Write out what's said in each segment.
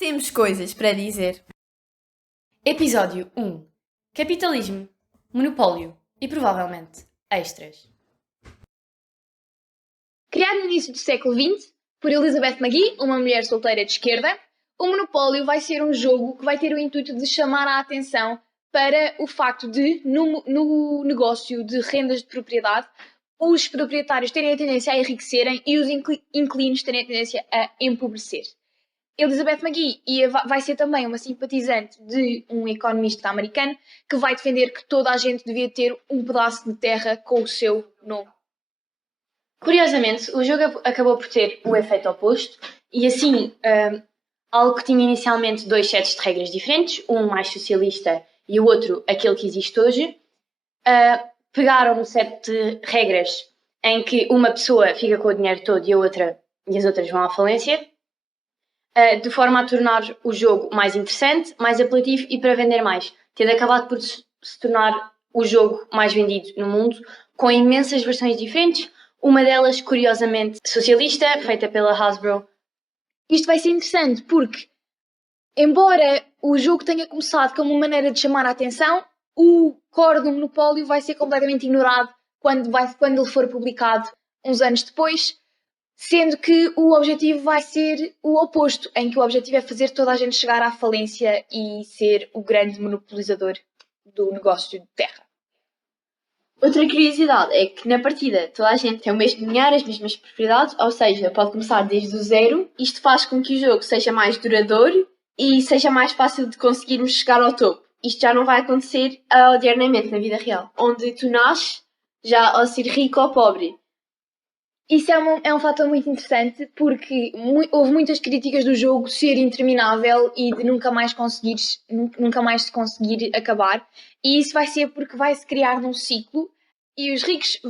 Temos coisas para dizer. Episódio 1. Capitalismo, monopólio e provavelmente extras. Criado no início do século XX por Elizabeth McGee, uma mulher solteira de esquerda, o Monopólio vai ser um jogo que vai ter o intuito de chamar a atenção para o facto de, no negócio de rendas de propriedade, os proprietários terem a tendência a enriquecerem e os inquilinos terem a tendência a empobrecer. Elizabeth McGee vai ser também uma simpatizante de um economista americano que vai defender que toda a gente devia ter um pedaço de terra com o seu nome. Curiosamente, o jogo acabou por ter o efeito oposto e assim, algo que tinha inicialmente dois sets de regras diferentes, um mais socialista e o outro aquele que existe hoje, pegaram no set de regras em que uma pessoa fica com o dinheiro todo e as outras vão à falência, de forma a tornar o jogo mais interessante, mais apelativo e para vender mais, tendo acabado por se tornar o jogo mais vendido no mundo, com imensas versões diferentes, uma delas, curiosamente, socialista, feita pela Hasbro. Isto vai ser interessante porque, embora o jogo tenha começado como uma maneira de chamar a atenção, o core do monopólio vai ser completamente ignorado quando ele for publicado uns anos depois, sendo que o objetivo vai ser o oposto, em que o objetivo é fazer toda a gente chegar à falência e ser o grande monopolizador do negócio de terra. Outra curiosidade é que na partida toda a gente tem o mesmo dinheiro, as mesmas propriedades, ou seja, pode começar desde o zero. Isto faz com que o jogo seja mais duradouro e seja mais fácil de conseguirmos chegar ao topo. Isto já não vai acontecer diariamente na vida real, onde tu nasces já ao ser rico ou pobre. Isso é um fator muito interessante porque houve muitas críticas do jogo ser interminável e de nunca mais se conseguir acabar. E isso vai ser porque vai se criar num ciclo e os ricos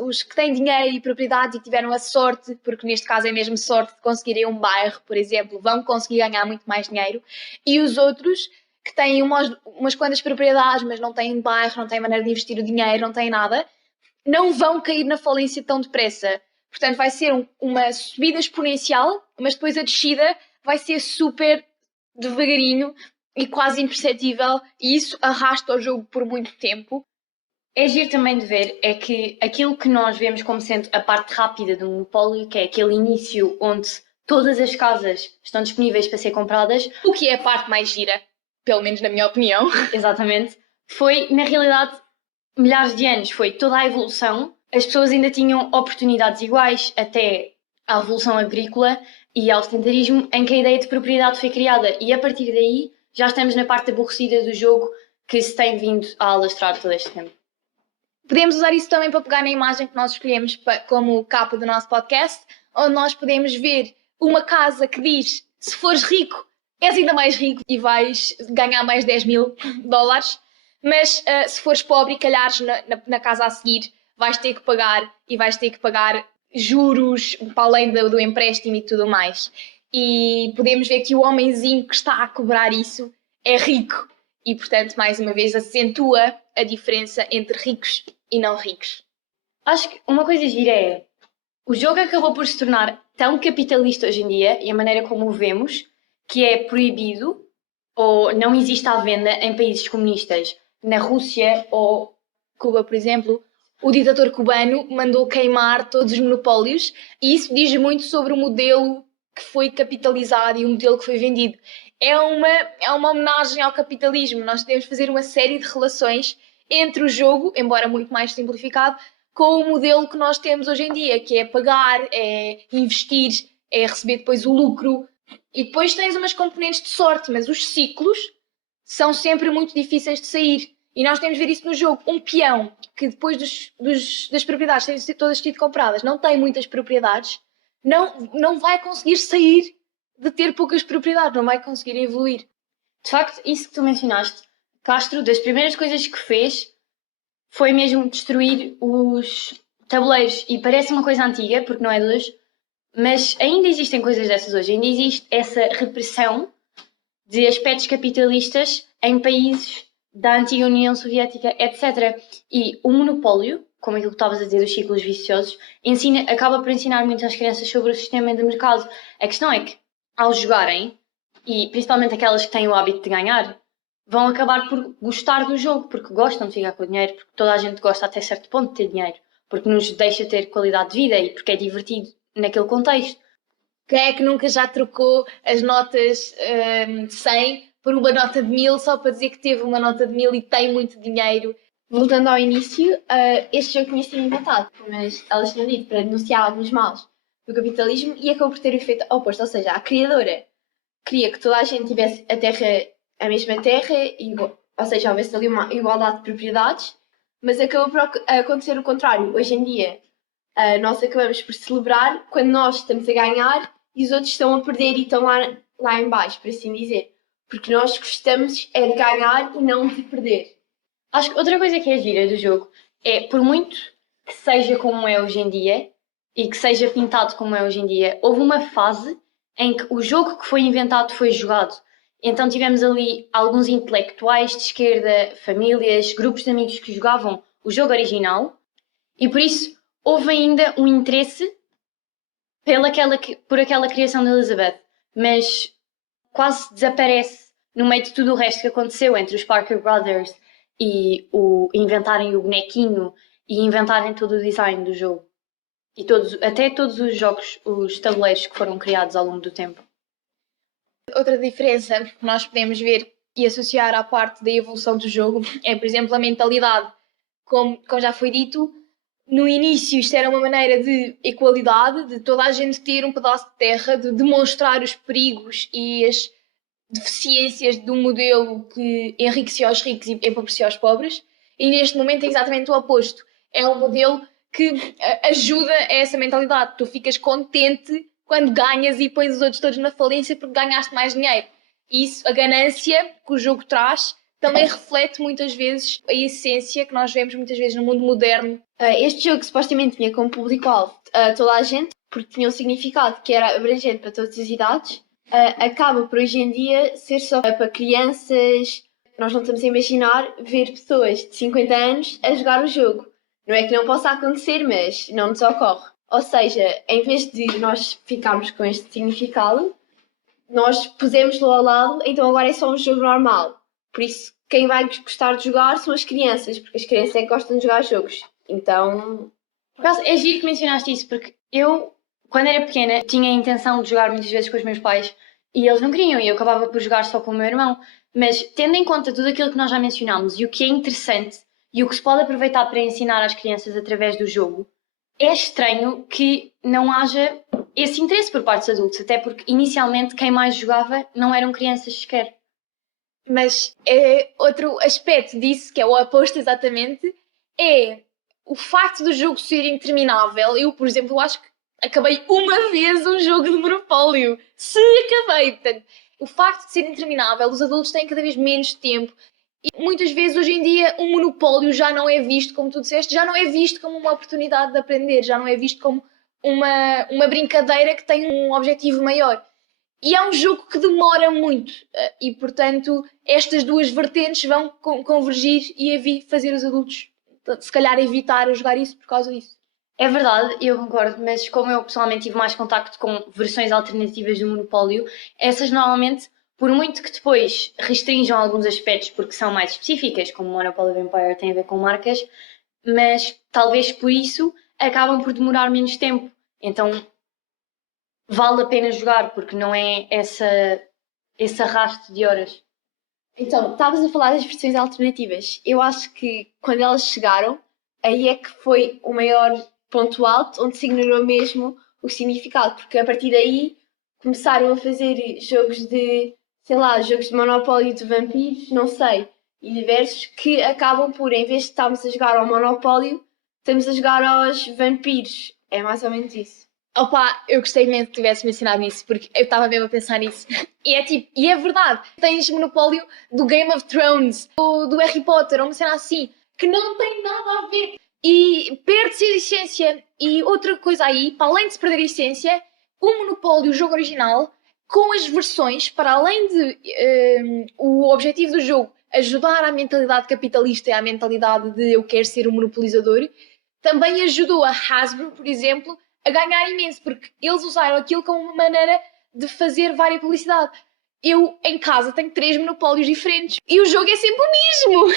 os que têm dinheiro e propriedades e tiveram a sorte, porque neste caso é mesmo sorte de conseguirem um bairro, por exemplo, vão conseguir ganhar muito mais dinheiro. E os outros que têm umas quantas propriedades, mas não têm bairro, não têm maneira de investir o dinheiro, não têm nada, não vão cair na falência tão depressa. Portanto, vai ser uma subida exponencial, mas depois a descida vai ser super devagarinho e quase imperceptível, e isso arrasta o jogo por muito tempo. É giro também de ver é que aquilo que nós vemos como sendo a parte rápida do monopólio, que é aquele início onde todas as casas estão disponíveis para ser compradas, o que é a parte mais gira, pelo menos na minha opinião. Exatamente. Foi, na realidade, milhares de anos, foi toda a evolução. As pessoas ainda tinham oportunidades iguais até à revolução agrícola e ao sedentarismo, em que a ideia de propriedade foi criada. E a partir daí já estamos na parte aborrecida do jogo que se tem vindo a alastrar todo este tempo. Podemos usar isso também para pegar na imagem que nós escolhemos como capa do nosso podcast, onde nós podemos ver uma casa que diz: se fores rico, és ainda mais rico e vais ganhar mais $10.000. Mas se fores pobre e calhares na casa a seguir, vais ter que pagar juros para além do empréstimo e tudo mais. E podemos ver que o homenzinho que está a cobrar isso é rico. E, portanto, mais uma vez, acentua a diferença entre ricos e não ricos. Acho que uma coisa gira é: o jogo acabou por se tornar tão capitalista hoje em dia, e a maneira como o vemos, que é proibido ou não existe à venda em países comunistas. Na Rússia ou Cuba, por exemplo, o ditador cubano mandou queimar todos os monopólios, e isso diz muito sobre o modelo que foi capitalizado e o modelo que foi vendido. É uma homenagem ao capitalismo. Nós podemos fazer uma série de relações entre o jogo, embora muito mais simplificado, com o modelo que nós temos hoje em dia, que é pagar, é investir, é receber depois o lucro. E depois tens umas componentes de sorte, mas os ciclos são sempre muito difíceis de sair. E nós temos de ver isso no jogo. Um peão que depois das propriedades terem todas sido compradas não tem muitas propriedades, não vai conseguir sair de ter poucas propriedades, não vai conseguir evoluir. De facto, isso que tu mencionaste, Castro, das primeiras coisas que fez foi mesmo destruir os tabuleiros. E parece uma coisa antiga, porque não é de hoje, mas ainda existem coisas dessas hoje. Ainda existe essa repressão de aspectos capitalistas em países da antiga União Soviética, etc. E o monopólio, como aquilo que estavas a dizer dos ciclos viciosos, acaba por ensinar muito às crianças sobre o sistema de mercado. A questão é que, ao jogarem, e principalmente aquelas que têm o hábito de ganhar, vão acabar por gostar do jogo, porque gostam de ficar com o dinheiro, porque toda a gente gosta até certo ponto de ter dinheiro, porque nos deixa ter qualidade de vida e porque é divertido naquele contexto. Quem é que nunca já trocou as notas de 100 por uma nota de 1000 só para dizer que teve uma nota de 1000 e tem muito dinheiro? Voltando ao início, este jogo tinha sido inventado, como elas tinham dito, para denunciar alguns males do capitalismo e acabou por ter o efeito oposto. Ou seja, a criadora queria que toda a gente tivesse a mesma terra, ou seja, houvesse ali uma igualdade de propriedades, mas acabou por acontecer o contrário. Hoje em dia, nós acabamos por celebrar quando nós estamos a ganhar e os outros estão a perder e estão lá em baixo, por assim dizer. Porque nós gostamos é de ganhar e não de perder. Acho que outra coisa que é gira do jogo é, por muito que seja como é hoje em dia e que seja pintado como é hoje em dia, houve uma fase em que o jogo que foi inventado foi jogado. Então tivemos ali alguns intelectuais de esquerda, famílias, grupos de amigos que jogavam o jogo original e por isso houve ainda um interesse por aquela criação de Elizabeth, mas quase desaparece no meio de tudo o resto que aconteceu entre os Parker Brothers e inventarem o bonequinho e inventarem todo o design do jogo. E até todos os jogos, os tabuleiros que foram criados ao longo do tempo. Outra diferença que nós podemos ver e associar à parte da evolução do jogo é, por exemplo, a mentalidade. Como já foi dito, no início isto era uma maneira de equalidade, de toda a gente ter um pedaço de terra, de demonstrar os perigos e as deficiências de um modelo que enriquecia os ricos e empobrecia os pobres. E neste momento é exatamente o oposto. É um modelo que ajuda a essa mentalidade. Tu ficas contente quando ganhas e pões os outros todos na falência porque ganhaste mais dinheiro. E isso, a ganância que o jogo traz, também reflete muitas vezes a essência que nós vemos muitas vezes no mundo moderno. Este jogo supostamente tinha como público-alvo toda a gente, porque tinha um significado que era abrangente para todas as idades. Acaba por hoje em dia ser só para crianças. Nós não estamos a imaginar ver pessoas de 50 anos a jogar o jogo. Não é que não possa acontecer, mas não nos ocorre. Ou seja, em vez de nós ficarmos com este significado, nós pusemos-lo ao lado, então agora é só um jogo normal. Por isso, quem vai gostar de jogar são as crianças, porque as crianças é que gostam de jogar jogos. Então... Por acaso, é giro que mencionaste isso, porque eu, quando era pequena, tinha a intenção de jogar muitas vezes com os meus pais e eles não queriam e eu acabava por jogar só com o meu irmão. Mas, tendo em conta tudo aquilo que nós já mencionámos e o que é interessante e o que se pode aproveitar para ensinar às crianças através do jogo, é estranho que não haja esse interesse por parte dos adultos, até porque inicialmente quem mais jogava não eram crianças sequer. Mas outro aspecto disso, que é o oposto exatamente, é o facto do jogo ser interminável. Eu, por exemplo, acho que acabei uma vez um jogo de Monopólio. Se acabei! Portanto, o facto de ser interminável, os adultos têm cada vez menos tempo. E muitas vezes, hoje em dia, um monopólio já não é visto, como tu disseste, já não é visto como uma oportunidade de aprender, já não é visto como uma brincadeira que tem um objetivo maior. E é um jogo que demora muito e, portanto, estas duas vertentes vão convergir e fazer os adultos, se calhar, evitar jogar isso por causa disso. É verdade, eu concordo, mas como eu pessoalmente tive mais contacto com versões alternativas do Monopólio, essas normalmente, por muito que depois restringam alguns aspectos porque são mais específicas, como o Monopoly Vampire tem a ver com marcas, mas talvez por isso acabam por demorar menos tempo. Então vale a pena jogar porque não é esse arrasto de horas. Então, estavas a falar das versões alternativas. Eu acho que quando elas chegaram, aí é que foi o maior ponto alto, onde se ignorou mesmo o significado, porque a partir daí começaram a fazer jogos de, sei lá, jogos de Monopólio de vampiros, não sei, e diversos, que acabam por, em vez de estarmos a jogar ao Monopólio, estamos a jogar aos vampiros. É mais ou menos isso. Opa, eu gostei mesmo que tivesse mencionado isso, porque eu estava mesmo a pensar nisso. E é verdade, tens monopólio do Game of Thrones, ou do Harry Potter, ou uma cena assim, que não tem nada a ver. E perde-se a essência. E outra coisa aí, para além de se perder a essência, o monopólio, o jogo original, com as versões, para além de o objetivo do jogo ajudar à mentalidade capitalista e à mentalidade de eu quero ser um monopolizador, também ajudou a Hasbro, por exemplo, a ganhar imenso, porque eles usaram aquilo como uma maneira de fazer vária publicidade. eu em casa tenho 3 monopólios diferentes e o jogo é sempre o mesmo.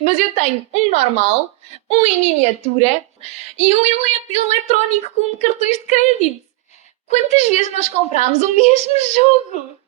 Mas eu tenho um normal, um em miniatura e um eletrónico com cartões de crédito. Quantas vezes nós comprámos o mesmo jogo?